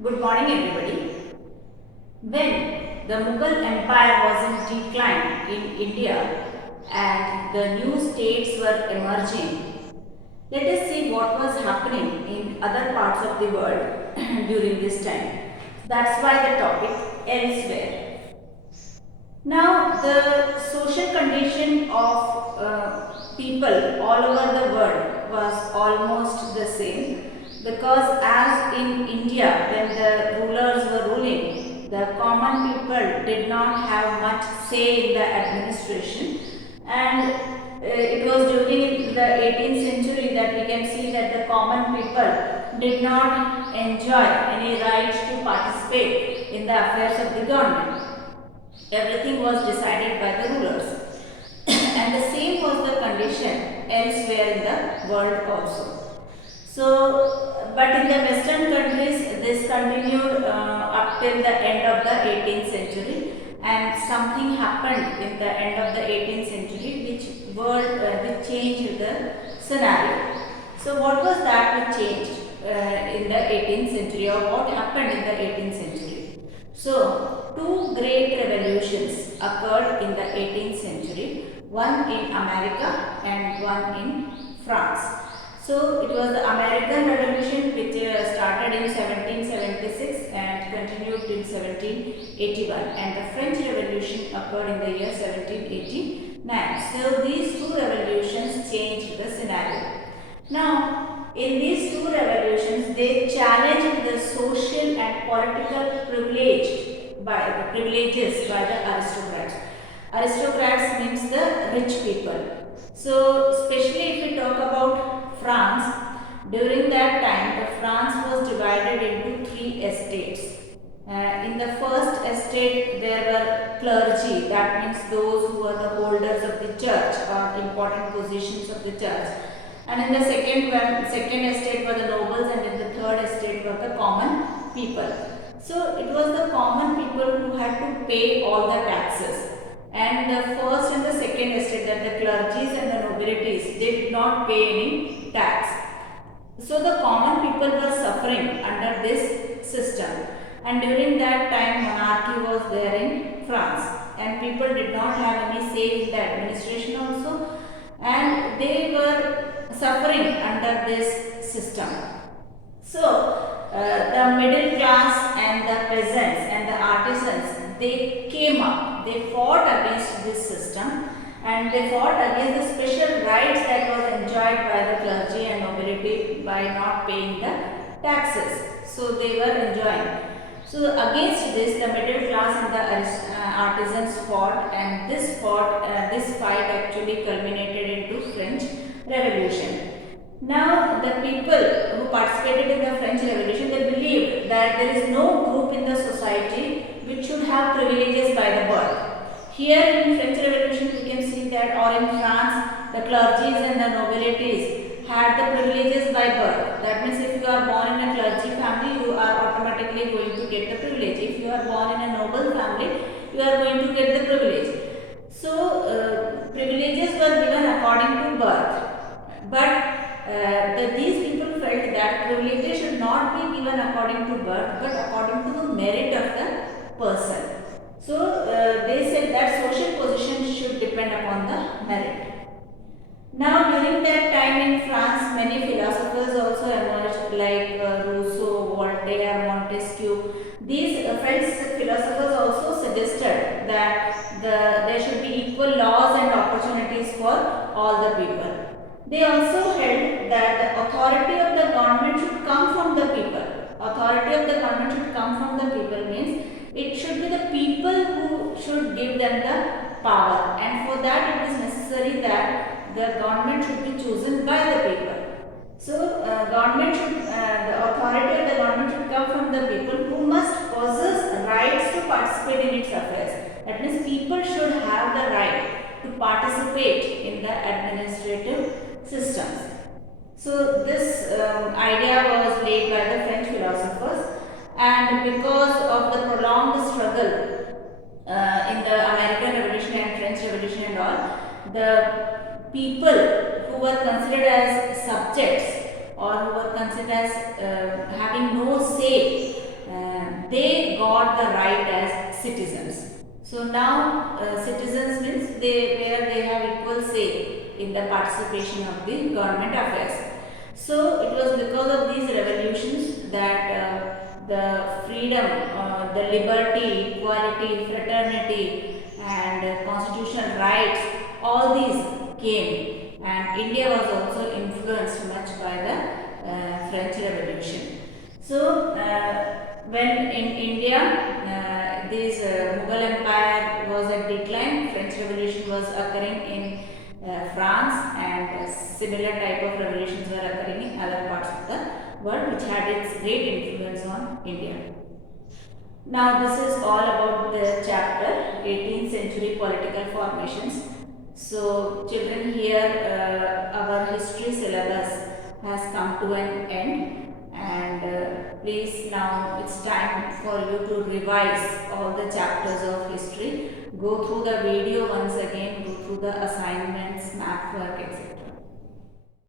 Good morning, everybody. When the Mughal Empire was in decline in India and the new states were emerging, let us see what was happening in other parts of the world during this time. That's why the topic elsewhere. Now, the social condition of people all over the world was almost the same because, as in India, when the rulers were ruling, the common people did not have much say in the administration, and it was during the 18th century that we can see that the common people did not enjoy any right to participate in the affairs of the government. Everything was decided by the rulers. And the same was the condition elsewhere in the world also. So, but in the Western countries, this continued up till the end of the 18th century, and something happened in the end of the 18th century which changed the scenario. So, what was that which changed in the 18th century, or what happened in the 18th century? So, two great revolutions occurred in the 18th century, one in America and one in France. So, it was the American Revolution which started in 1776 and continued till 1781, and the French Revolution occurred in the year 1789. So, these two revolutions changed the scenario. Now, in these two revolutions, they challenged the social and political privileges by the aristocrats. Aristocrats means the rich people. So, especially if we talk about France, during that time, the France was divided into three estates. In the first estate, there were clergy, that means those who were the holders of the church or important positions of the church. And in the second estate were the nobles, and in the third estate were the common people. So it was the common people who had to pay all the taxes. And the first and the second estate, that the clergies and the nobilities, they did not pay any tax. So the common people were suffering under this system. And during that time, monarchy was there in France, and people did not have any say in the administration also, and they were suffering under this system. So, the middle class and the peasants and the artisans, they came up, they fought against this system, and they fought against the special rights that was enjoyed by the clergy and nobility by not paying the taxes. So, they were enjoying. So, against this, the middle class and the artisans fought, and this fight actually culminated into French Revolution. Now, the people who participated in the French Revolution, they believed that there is no group in the society which should have privileges by the birth. Here in French Revolution, we can see that, or in France, the clergies and the nobilities had the privileges by birth. That means if you are born in a clergy family, you are automatically going to get the privilege. If you are born in a noble family, you are going to get the privilege. So, privileges were given according to birth. But these people felt that privileges should not be given according to birth, but according to the merit of the person. So, they said that social position should depend upon the merit. Now, during that time in France, many philosophers also emerged, like Rousseau, Voltaire, Montesquieu. These French philosophers also suggested that there should be equal laws and opportunities for all the people. They also held that the authority of the government should come from the people. Authority of the government should come from the people means it should be the people who should give them the power, and for that it is necessary that the government should be chosen by the people. So, the authority of the government should come from the people, who must possess rights to participate in its affairs. That means people should have the right to participate in the administrative systems. So, this idea was laid by the French philosophers, and because of the prolonged struggle in the American Revolution and French Revolution and all, the people who were considered as subjects, or who were considered as having no say they got the right as citizens. So now citizens means they have equal say in the participation of the government affairs. So it was because of these revolutions that the freedom, the liberty, equality, fraternity, and constitutional rights, all these came, and India was also influenced much by the French Revolution. So when in India this Mughal Empire was at decline, French Revolution was occurring in France, and similar type of revolutions were occurring in other parts of the world, which had its great influence on India. Now this is all about the chapter 18th century political formations. So children, here our history syllabus has come to an end, and please, now it's time for you to revise all the chapters of history. Go through the video once again, go through the assignments, math work, etc.